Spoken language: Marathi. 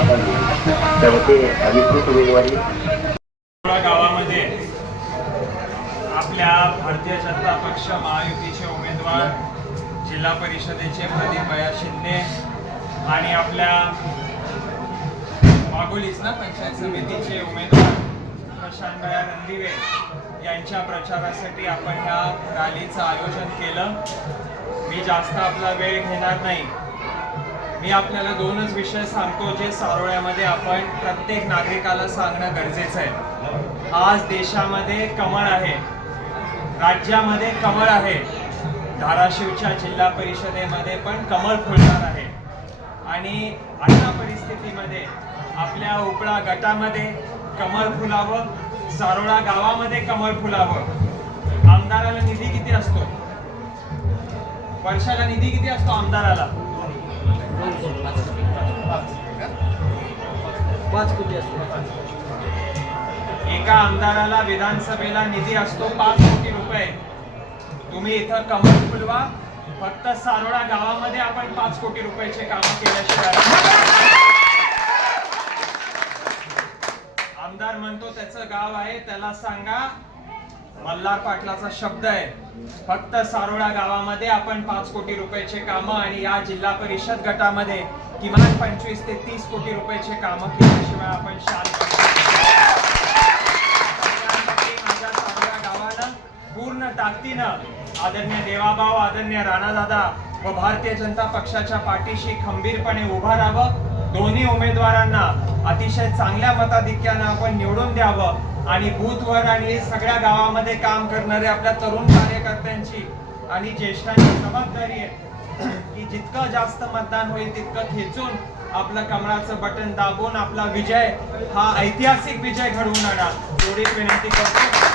आपण तर ते अधिकृत उमेदवारी गावामध्ये आपल्या भारतीय जनता पक्ष महायुतीचे उमेदवार जिल्हा परिषदेचे प्रदीप भैया शिंदे आणि आपल्या वाघोलीच ना पंचायत समितीचे उमेदवार प्रशांत भैया रणदिवे यांच्या प्रचारासाठी आपण ह्या रॅलीचं आयोजन केलं। मी जास्त आपला वेळ घेणार नाही। मी आपल्याला दोनच विषय सांगतो जे सारोळ्यामध्ये आपण प्रत्येक नागरिकाला सांगणं गरजेचं आहे। आज देशामध्ये कमळ आहे, राज्यामध्ये कमळ आहे, धाराशिवच्या जिल्हा परिषदेमध्ये पण कमळ फुलणार आहे आणि अशा परिस्थितीमध्ये आपल्या उपळा गटामध्ये कमळ फुलावं, सारोळा गावामध्ये कमळ फुलावं। आमदाराला निधी किती असतो? वर्षाला निधी किती असतो आमदाराला? 5 कोटी असतो। एका आमदाराला विधानसभेला निधी असतो 5 कोटी रुपये। तुम्ही इथं कमळ फुलवा, फक्त सारोळा गावामध्ये आपण 5 कोटी रुपयाचे काम केल्याशिवाय। आमदार म्हणतो त्याचं गाव आहे, त्याला सांगा मल्हार पाटलाचा शब्द आहे, फक्त सारोळा गावामध्ये आपण 5 कोटी रुपयाचे काम आणि या जिल्हा परिषद गटामध्ये किमान 25 ते 30 कोटी रुपयाचे काम केल्याशिवाय आपण शांत माझ्या सारोळा गावानं पूर्ण ताकदीनं आदरणीय देवाभाऊ, आदरणीय राणादादा व भारतीय जनता पक्षाच्या पाठीशी खंबीरपणे उभा राहावं। दोन्ही उमेदवारांना अतिशय चांगल्या मताधिक्यानं आपण निवडून द्यावं आणि बूथवर आणि सगळ्या गावामध्ये काम करणारे आपल्या तरुण कार्यकर्त्यांची आणि ज्येष्ठांची जबाबदारी आहे की जितकं जास्त मतदान होईल तितकं खेचून आपलं कमळाचं बटन दाबून आपला विजय हा ऐतिहासिक विजय घडवून आणा एवढी विनंती करतो।